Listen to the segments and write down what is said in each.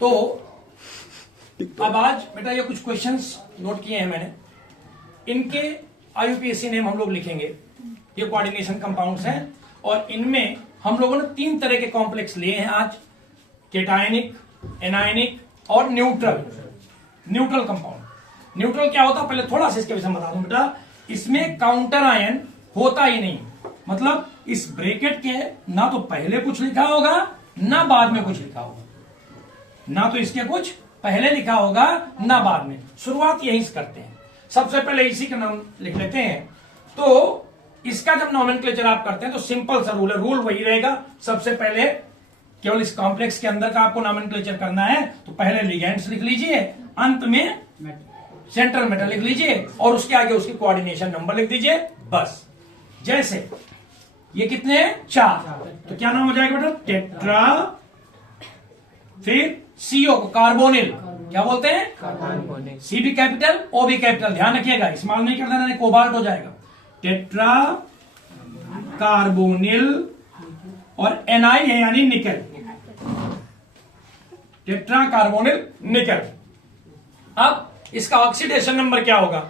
तो अब आज बेटा ये कुछ क्वेश्चंस नोट किए हैं मैंने, इनके आईयूपीएससी नेम हम लोग लिखेंगे। ये कोऑर्डिनेशन कंपाउंड्स हैं और इनमें हम लोगों ने 3 तरह के कॉम्प्लेक्स लिए हैं आज, केटायनिक, एनायनिक और न्यूट्रल कंपाउंड। न्यूट्रल क्या होता है पहले थोड़ा सा इसके विषय में बता दूं बेटा। इसमें काउंटर आयन होता ही नहीं, मतलब इस ब्रैकेट के ना तो पहले कुछ लिखा होगा ना बाद में कुछ लिखा होगा, ना तो इसके कुछ पहले लिखा होगा ना बाद में। शुरुआत यहीं से करते हैं। सबसे पहले इसी का नाम लिख लेते हैं। तो इसका जब नॉमेनक्लेचर आप करते हैं तो सिंपल सा रूल है, रूल वही रहेगा। सबसे पहले केवल इस कॉम्प्लेक्स के अंदर का आपको नॉमेनक्लेचर करना है, तो पहले लिगेंड्स लिख लीजिए, अंत में सेंट्रल मेटल लिख लीजिए और उसके आगे उसकी कोऑर्डिनेशन नंबर लिख दीजिए, बस। जैसे ये कितने हैं 4, तो क्या नाम हो जाएगा बेटा टेट्रा, फिर सीओ को कार्बोनिल क्या बोलते हैं, सी भी कैपिटल ओ भी कैपिटल, ध्यान रखिएगा स्मॉल नहीं कर देना, कोबाल्ट हो जाएगा। टेट्रा कार्बोनिल और एनआई है यानी निकल, टेट्रा कार्बोनिल निकल। अब इसका ऑक्सीडेशन नंबर क्या होगा,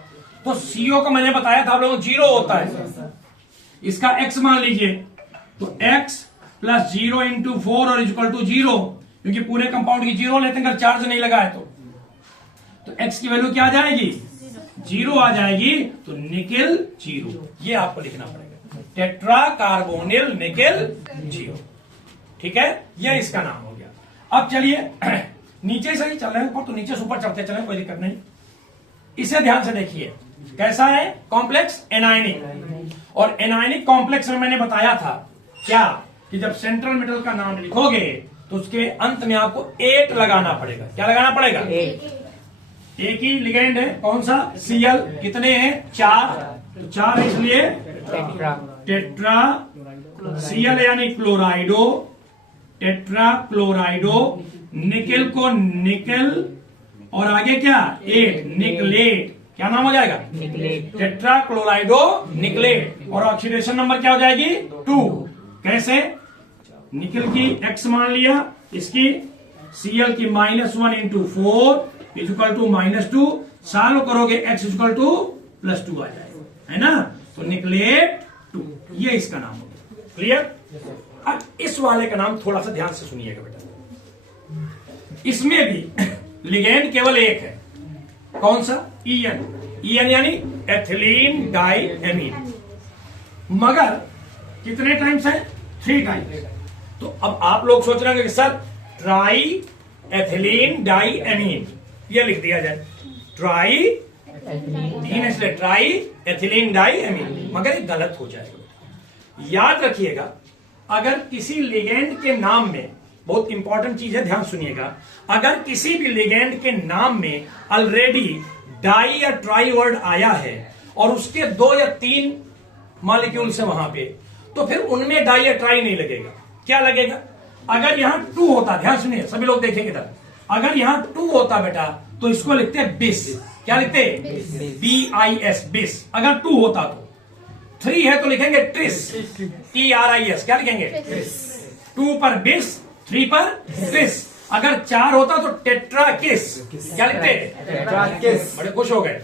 तो सीओ का मैंने बताया था आप लोगों को 0 होता है, इसका x मान लीजिए, तो x प्लस 0 इंटू 4 और इक्वल टू 0, क्योंकि पूरे कंपाउंड की 0 लेते हैं अगर चार्ज नहीं लगा है तो x की वैल्यू क्या आ जाएगी 0 आ जाएगी, तो निकेल 0, ये आपको लिखना पड़ेगा, टेट्रा कार्बोनिल निकेल 0। ठीक है, ये इसका नाम हो गया। अब चलिए नीचे से ही चल रहे हैं, तो नीचे से ऊपर चढ़ते चले, कोई दिक्कत नहीं। इसे ध्यान से देखिए कैसा है कॉम्प्लेक्स एनायनिक, और एनायनिक कॉम्प्लेक्स में मैंने बताया था क्या कि जब सेंट्रल मेटल का नाम लिखोगे तो उसके अंत में आपको 8 लगाना पड़ेगा। क्या लगाना पड़ेगा 8। एक ही लिगेंड है कौन सा Cl, कितने हैं 4, तो 4 है इसलिए टेट्रा Cl यानी क्लोराइडो, टेट्रा क्लोराइडो, निकेल को निकेल और आगे क्या 8 निकलेट, क्या नाम हो जाएगा टेट्रा क्लोराइडो निकलेट, और ऑक्सीडेशन नंबर क्या हो जाएगी 2। कैसे, निकल की x मान लिया, इसकी Cl की -1 इंटू 4 इक्वल टू -2, सॉल्व करोगे x इक्वल टू +2 आ जाएगा, है ना, तो निकलेट 2, ये इसका नाम होगा। क्लियर। अब इस वाले का नाम थोड़ा सा ध्यान से सुनिएगा बेटा, इसमें भी लिगेंड केवल एक है, कौन सा EN यानी एथिलीन डाई एमीन, मगर कितने टाइम्स है 3 टाइम्स। तो अब आप लोग सोच रहे होंगे कि sir tri ethylene di amine, ये लिख दिया जाए ट्राई, 3 इसलिए ट्राई एथिलीन डाई एमीन, मगर ये गलत हो जाएगा। याद रखिएगा अगर किसी लिगेंड के नाम में, बहुत इंपॉर्टेंट चीज है ध्यान सुनिएगा, अगर किसी भी लिगेंड के नाम में ऑलरेडी डाई या ट्राई वर्ड आया है और उसके 2 या 3 मॉलिक्यूल्स है वहां पे, तो फिर उनमें डाई या ट्राई नहीं लगेगा। क्या लगेगा, अगर यहां 2 होता, ध्यान सुनिए सभी लोग देखेंगे इधर, अगर यहां 2 होता बेटा तो इसको लिखते हैं बिस, क्या लिखते हैं BIS बिस, अगर 2 होता तो। 3 है तो लिखेंगे ट्रिस, TRIS, क्या लिखेंगे 2 पर बिस, 3 पर ट्रिस। अगर 4 होता तो टेट्राकिस, क्या लिखते हैं, बड़े खुश हो गए।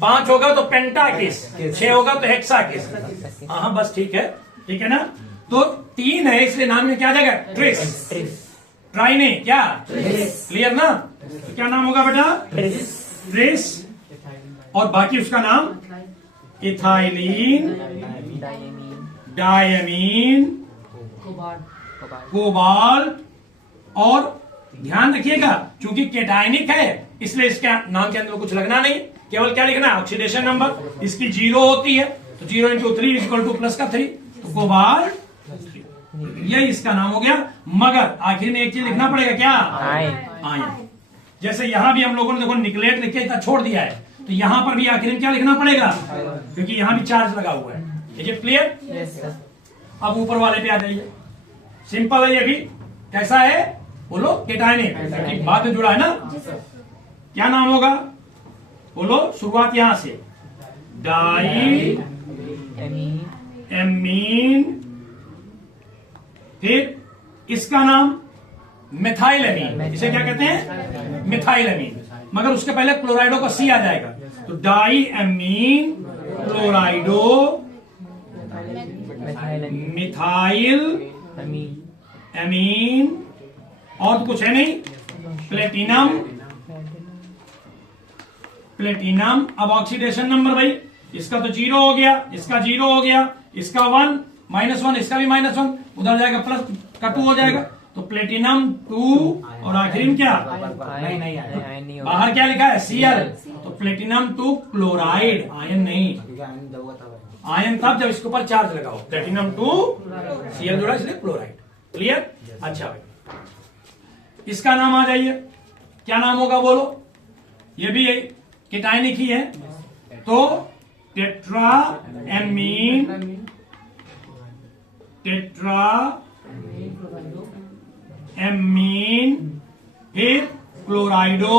5 होगा तो पेंटाकिस, 6 होगा तो हेक्साकिस। हाँ बस ठीक है ना। तो 3 है इसलिए नाम में क्या आ जाएगा ट्रिस, ट्राई नहीं क्या क्लियर ना, तो क्या नाम होगा बेटा ट्रिस, और बाकी उसका नाम इथाइलिन डायमीन कोबाल्ट। और ध्यान रखिएगा क्योंकि केटायनिक है इसलिए इसके नाम के अंदर कुछ लगना नहीं, केवल क्या लिखना है ऑक्सीडेशन नंबर, इसकी 0 होती है तो 0 इंटू 3 इक्वल टू +3, तो कोबाल्ट, ये इसका नाम हो गया। मगर आखिर में एक चीज लिखना पड़ेगा, क्या आयन। जैसे यहां भी हम लोगों ने देखो निकलेट लिख के इतना छोड़ दिया है, तो यहां पर भी आखिर में क्या लिखना पड़ेगा, क्योंकि यहां भी चार्ज लगा हुआ है। Is it clear. अब ऊपर वाले पे आ जाइए, सिंपल है ये भी। कैसा है बोलो, केटायनिक, बाद में जुड़ा है ना। क्या नाम होगा बोलो, शुरुआत यहां से डाई एमीन, फिर इसका नाम मिथाइलएमीन, इसे क्या कहते हैं? मिथाइलएमीन। मगर उसके पहले क्लोराइडो का सी आ जाएगा, तो डाई एमीन क्लोराइडो मिथाइल एमीन, और तो कुछ है नहीं, प्लेटिनम। प्लेटिनम। अब ऑक्सीडेशन नंबर भाई, इसका तो 0 हो गया, इसका 0 हो गया, इसका 1 -1, इसका भी -1, उधर जाएगा प्लस का 2 हो जाएगा, तो प्लेटिनम 2, और आखिरी में क्या? बाहर क्या लिखा है? Cl। तो प्लेटिनम 2 क्लोराइड, आयन नहीं। आयन तब जब इसके ऊपर चार्ज लगाओ। प्लेटिनम 2 Cl जुड़ा इसलिए क्लोराइड। क्लियर? अच्छा भाई, इसका नाम आ जाइए, क्या नाम होगा बोलो? ये भी कीटायनिक ही है, तो टेट्रा एमीन, फिर क्लोराइडो।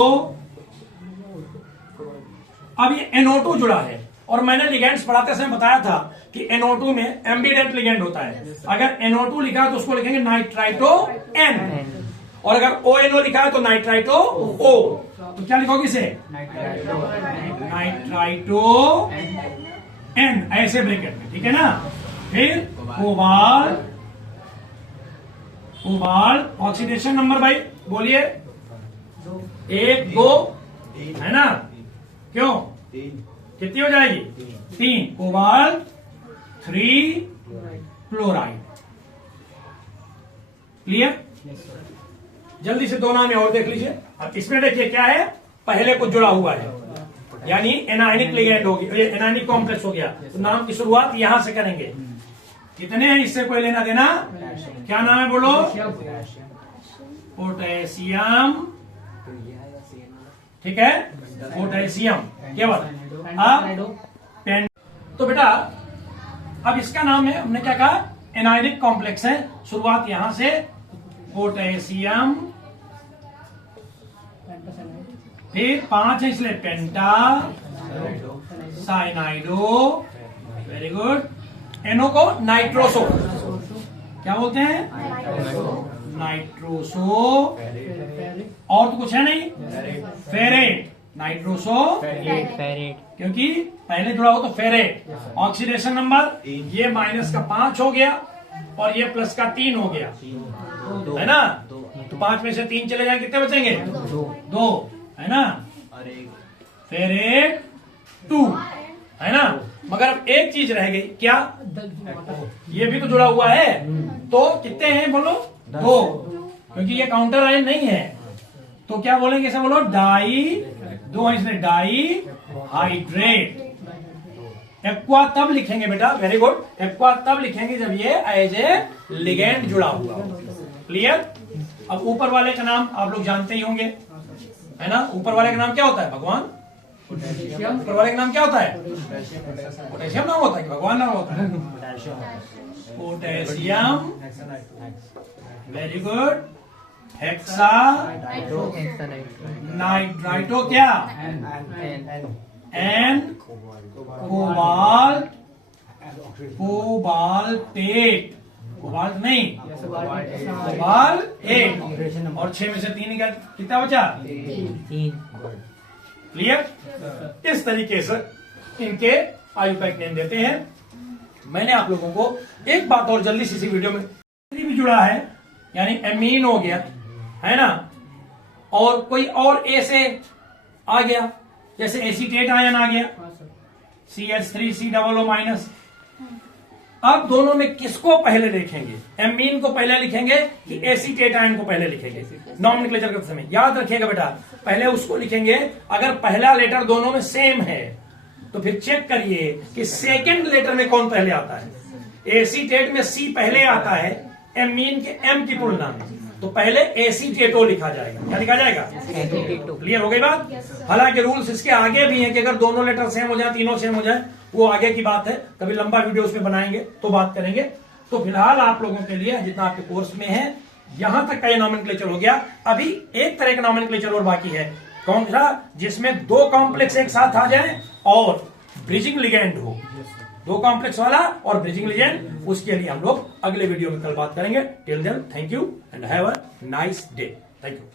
अब ये NO2 जुड़ा है, और मैंने लिगेंड्स पढ़ाते समय बताया था कि NO2 में एम्बिडेंट लिगेंड होता है। अगर NO2 लिखा है तो उसको लिखेंगे नाइट्राइटो N, और अगर ONO लिखा है तो नाइट्राइटो O। तो क्या लिखोगे इसे? नाइट्राइटो N, ऐसे ब्रैकेट में, ठीक है ना। फिर कोबाल्ट, ऑक्सीडेशन नंबर भाई बोलिए? 1 2 है ना, क्यों? कितनी हो जाएगी? 3 कोबाल्ट, 3 क्लोराइड। क्लियर? जल्दी से 2 नाम और देख लीजिए। अब इसमें देखिए क्या है, पहले कुछ जुड़ा हुआ है, यानी एनायनिक लिगेंड हो गया, एनायनिक कॉम्प्लेक्स हो गया, तो नाम की शुरुआत यहां से करेंगे। कितने हैं, इससे कोई लेना देना? क्या नाम है बोलो? पोटेशियम, ठीक है, पोटेशियम केवल। अब तो बेटा, अब इसका नाम है, हमने क्या कहा? एनायनिक कॉम्प्लेक्स है, शुरुआत यहां से, पोटेशियम, फिर 5 है इसलिए पेंटा साइनाइडो, वेरी गुड। NO को नाइट्रोसो, क्या बोलते हैं? नाइट्रोसो। और तो कुछ है नहीं, फेरेट, नाइट्रोसो फेरेट, क्योंकि पहले जुड़ा हो तो फेरेट। ऑक्सीडेशन नंबर, ये -5 हो गया, और ये +3 हो गया, है ना। तो 5 में से 3 चले जाए, कितने बचेंगे? 2, है ना। फेरेट 2, है ना। मगर अब एक चीज रह गई, क्या? ये भी तो जुड़ा हुआ है, तो कितने हैं बोलो? 2, क्योंकि ये काउंटर आयन नहीं है, तो क्या बोलेंगे इसे? बोलो डाई, 2 है इसलिए डाई हाइड्रेट। एक्वा तब लिखेंगे बेटा, वेरी गुड, एक्वा तब लिखेंगे जब ये एज ए लिगेंड जुड़ा हुआ। क्लियर? अब ऊपर वाले का नाम आप लोग जानते ही होंगे, है ना। ऊपर वाले का नाम क्या होता है? भगवान। ऊपर वाले का नाम क्या होता है? पोटेशियम नाम होता है कि भगवान नाम होता है? Potassium, very good. Hexa nitrito, क्या? एन कोबाल्ट, कोबाल्टेट, कोबाल्ट नहीं, कोबाल्टेट। और 6 में से 3 निकाल, कितना बचा? 3। क्लियर? इस तरीके से इनके आयुपैक नेम देते हैं। मैंने आप लोगों को एक बात और जल्दी से इसी वीडियो में, भी जुड़ा है, यानी एमीन हो गया, है ना, और कोई और ए से आ गया, जैसे एसीटेट आयन आ गया, CH3COO-। अब दोनों में किसको पहले लिखेंगे? एमीन को पहले लिखेंगे कि एसीटेट आयन को पहले लिखेंगे? नॉमेनक्लेचर करते समय याद रखिएगा बेटा, पहले उसको लिखेंगे। अगर पहला लेटर दोनों में सेम है तो फिर चेक करिए कि सेकंड लेटर में कौन पहले आता है। एसीटेट में सी पहले आता है एमीन के एम की तुलना में, तो पहले एसीटेटो लिखा जाएगा। क्या लिखा जाएगा? क्लियर हो गई बात? हालांकि रूल्स इसके आगे भी हैं कि अगर दोनों लेटर सेम हो जाए, तीनों सेम हो जाए, वो आगे की बात है, कभी लंबा वीडियो उसमें बनाएंगे तो बात करेंगे। तो फिलहाल आप लोगों के लिए जितना आपके कोर्स में है, यहां तक का ये नॉमेनक्लेचर हो गया। अभी एक तरह का नॉमेनक्लेचर और बाकी है, कौन सा? जिसमें 2 कॉम्प्लेक्स एक साथ आ जाए और ब्रिजिंग लिगेंड हो। दो कॉम्प्लेक्स वाला और ब्रिजिंग लीजेंड, उसके लिए हम लोग अगले वीडियो में कल बात करेंगे। Till then thank you and have a nice day. Thank you.